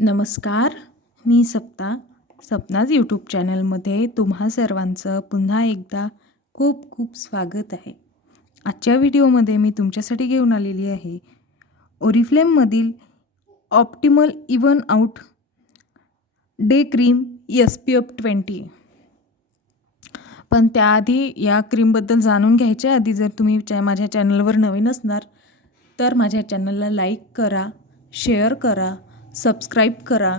नमस्कार. मी सपनाज यूट्यूब चॅनलमध्ये तुम्हा सर्वांचं पुन्हा एकदा खूप खूप स्वागत आहे. आजच्या व्हिडिओमध्ये मी तुमच्यासाठी घेऊन आलेली आहे ओरिफ्लेममधील optimal even out day cream SPF 20. पण त्याआधी या क्रीमबद्दल जाणून घ्यायच्या आधी जर तुम्ही माझ्या चॅनलवर नवीन असणार तर माझ्या चॅनलला लाईक करा, शेअर करा, सबस्क्राईब करा.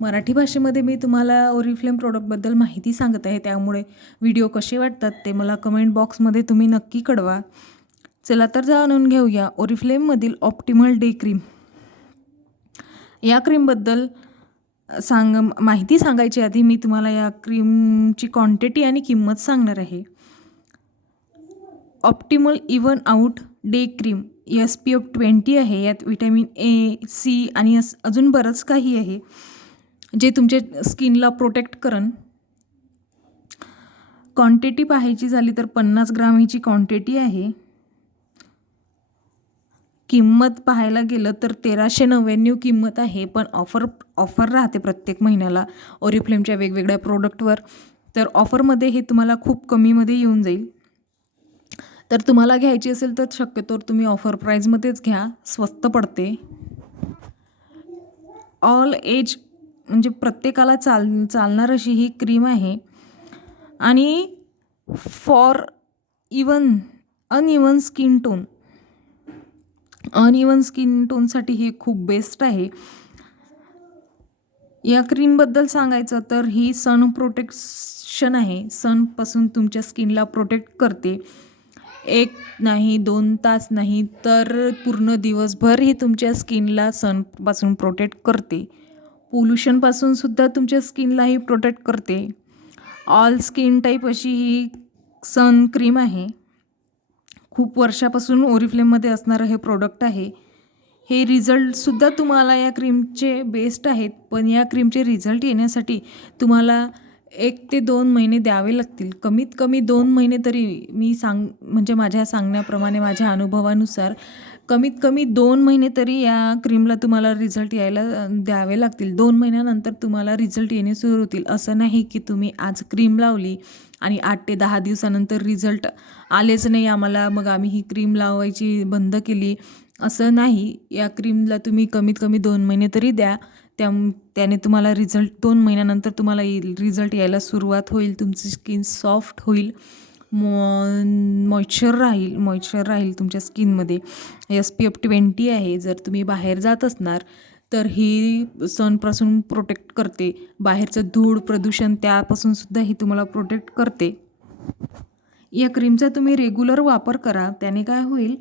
मराठी भाषेमध्ये मी तुम्हाला ओरिफ्लेम प्रोडक्टबद्दल माहिती सांगत आहे, त्यामुळे व्हिडिओ कसे वाटतात ते मला कमेंट बॉक्समध्ये तुम्ही नक्की कळवा. चला तर जाणून घेऊया ओरिफ्लेममधील ऑप्टिमल डे क्रीम. या क्रीमबद्दल माहिती सांगायची आधी मी तुम्हाला या क्रीमची क्वांटिटी आणि किंमत सांगणार आहे. Optimal even out day cream SPF 20 आहे. यात विटॅमिन A, C आणि अजून बरंच काही आहे जे तुमच्या स्किनला प्रोटेक्ट करण. क्वांटिटी पाहायची झाली तर 50 ग्राम हिची क्वांटिटी आहे. किंमत पाहायला गेलं तर 1399 किंमत आहे, पण ऑफर राहते प्रत्येक महिन्याला ओरिफ्लेमच्या वेगवेगळ्या प्रोडक्टवर. तर ऑफरमध्ये हे तुम्हाला खूप कमीमध्ये येऊन जाईल. तर तुम्हाला घ्यायची असेल तर शक्यतो तुम्ही ऑफर प्राईजमध्येच घ्या, स्वस्त पडते. ऑल एज म्हणजे प्रत्येकाला चालणार अशी ही क्रीम आहे आणि फॉर अनइवन स्किन टोनसाठी हे खूप बेस्ट आहे. या क्रीमबद्दल सांगायचं तर ही सन प्रोटेक्शन आहे. सनपासून तुमच्या स्किनला प्रोटेक्ट करते. 1 नाही 2 तास नाही तर पूर्ण दिवसभर ही तुमच्या स्किनला सनपासून प्रोटेक्ट करते. पोल्युशनपासून सुद्धा तुमच्या स्किनलाही प्रोटेक्ट करते. ऑल स्किन टाईप अशी ही सन क्रीम आहे. खूप वर्षापासून ओरिफ्लेममध्ये असणारं हे प्रोडक्ट आहे. हे रिझल्टसुद्धा तुम्हाला या क्रीमचे बेस्ट आहेत, पण या क्रीमचे रिझल्ट येण्यासाठी तुम्हाला 1 ते 2 महिने द्यावे लागतील. कमीत कमी 2 महिने तरी म्हणजे माझ्या सांगण्याप्रमाणे माझ्या अनुभवानुसार कमीत कमी 2 महिने तरी या क्रीमला तुम्हाला रिझल्ट यायला द्यावे लागतील. 2 महिन्यानंतर तुम्हाला रिझल्ट येणे सुरू होतील. असं नाही की तुम्ही आज क्रीम लावली आणि 8 ते 10 दिवसानंतर रिझल्ट आलेच नाही आम्हाला, मग आम्ही ही क्रीम लावायची बंद केली, असं नाही. या क्रीमला तुम्ही कमीत कमी 2 महिने तरी द्या. त्याने तुम्हाला रिझल्ट 2 महिन्यानंतर तुम्हाला रिझल्ट यायला सुरुवात होईल. तुमची स्किन सॉफ्ट होईल, मॉइश्चर राहील तुमच्या स्किनमध्ये. SPF 20 आहे. जर तुम्ही बाहेर जात असणार तर ही सनपासून प्रोटेक्ट करते. बाहेरचं धूळ प्रदूषण त्यापासून सुद्धा ही तुम्हाला प्रोटेक्ट करते. या क्रीमचा तुम्ही रेग्युलर वापर करा. त्याने काय होईल,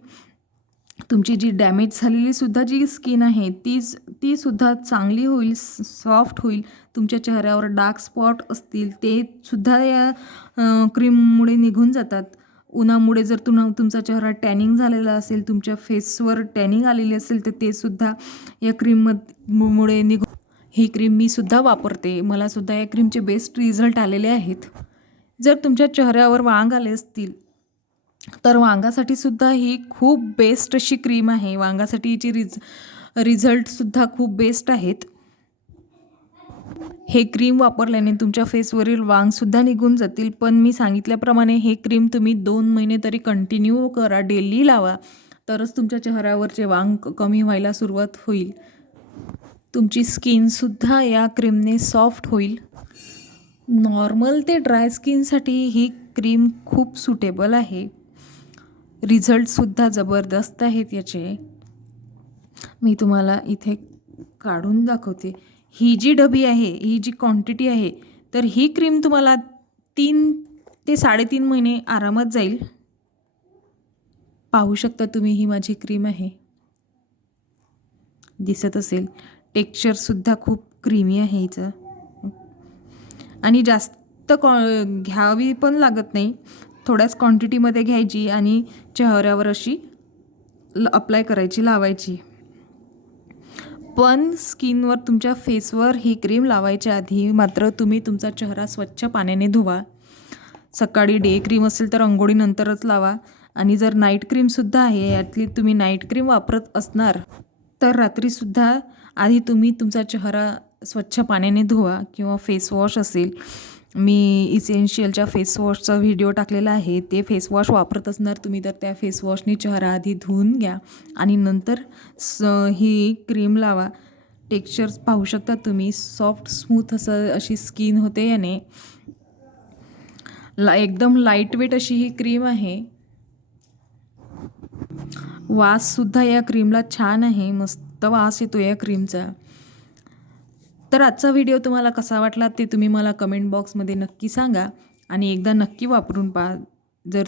तुमची जी डॅमेज झालेली सुद्धा जी स्किन आहे ती सुद्धा चांगली होईल, सॉफ्ट होईल. तुमच्या चेहऱ्यावर डार्क स्पॉट असतील ते सुद्धा या क्रीममुळे निघून जातात. उन्हामुळे जर तुमचा चेहरा टॅनिंग झालेला असेल, तुमच्या फेसवर टॅनिंग आलेली असेल तर ते सुद्धा या क्रीममुळे ही क्रीम मी सुद्धा वापरते. मला सुद्धा या क्रीमचे बेस्ट रिझल्ट आलेले आहेत. जर तुमच्या चेहऱ्यावर वांग आले असतील तर वांगासाठी सुद्धा ही खूप बेस्ट अशी क्रीम आहे. वांगासाठी हिची रिझल्टसुद्धा खूप बेस्ट आहेत. हे क्रीम वापरल्याने तुमच्या फेसवरील वांगसुद्धा निघून जातील. पण मी सांगितल्याप्रमाणे हे क्रीम तुम्ही 2 महिने तरी कंटिन्यू करा, डेली लावा, तरच तुमच्या चेहऱ्यावरचे वांग कमी व्हायला सुरुवात होईल. तुमची स्किनसुद्धा या क्रीमने सॉफ्ट होईल. नॉर्मल ते ड्राय स्किनसाठी ही क्रीम खूप सुटेबल आहे. रिझल्टसुद्धा जबरदस्त आहेत याचे. मी तुम्हाला इथे काढून दाखवते. ही जी डबी आहे, ही जी क्वांटिटी आहे, तर ही क्रीम तुम्हाला 3 ते 3.5 महिने आरामात जाईल. पाहू शकता तुम्ही, ही माझी क्रीम आहे, दिसत असेल. टेक्स्चरसुद्धा खूप क्रीमी आहे हिचं आणि जास्त घ्यावी पण लागत नाही. थोड्याच क्वांटिटीमध्ये घ्यायची आणि चेहऱ्यावर अशी अप्लाय करायची, लावायची. पण स्किनवर, तुमच्या फेसवर ही क्रीम लावायच्या आधी मात्र तुम्ही तुमचा चेहरा स्वच्छ पाण्याने धुवा. सकाळी डे क्रीम असेल तर अंघोळीनंतरच लावा. आणि जर नाईट क्रीमसुद्धा आहे, यातली तुम्ही नाईट क्रीम वापरत असणार तर रात्रीसुद्धा आधी तुम्ही तुमचा चेहरा स्वच्छ पाण्याने धुवा किंवा फेस वॉश असेल, मी इसेन्शियलच्या फेस वॉशचा व्हिडिओ टाकलेला आहे. ते फेस वॉश वापरत असणार तुम्ही तर त्या फेस वॉशने चेहरा आधी धुवून घ्या आणि नंतर ही क्रीम लावा. टेक्स्चर पाहू शकता तुम्ही, सॉफ्ट स्मूथ अशी स्किन होते याने. एकदम लाईट वेट अशी ही क्रीम आहे. वाससुद्धा या क्रीमला छान आहे, मस्त वास येतो या क्रीमचा. तर आजचा व्हिडिओ तुम्हाला कसा वाटला ते तुम्ही मला कमेंट बॉक्समध्ये नक्की सांगा आणि एकदा नक्की वापरून पहा. जर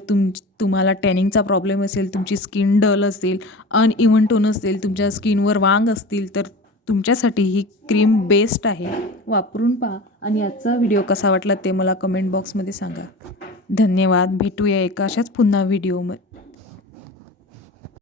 तुम्हाला टॅनिंगचा प्रॉब्लेम असेल, तुमची स्किन डल असेल, अनइव्हन टोन असेल, तुमच्या स्किनवर वांग असतील, तर तुमच्यासाठी ही क्रीम बेस्ट आहे. वापरून पहा आणि आजचा व्हिडिओ कसा वाटला ते मला कमेंट बॉक्समध्ये सांगा. धन्यवाद. भेटूया एका अशाच पुन्हा व्हिडिओमध्ये.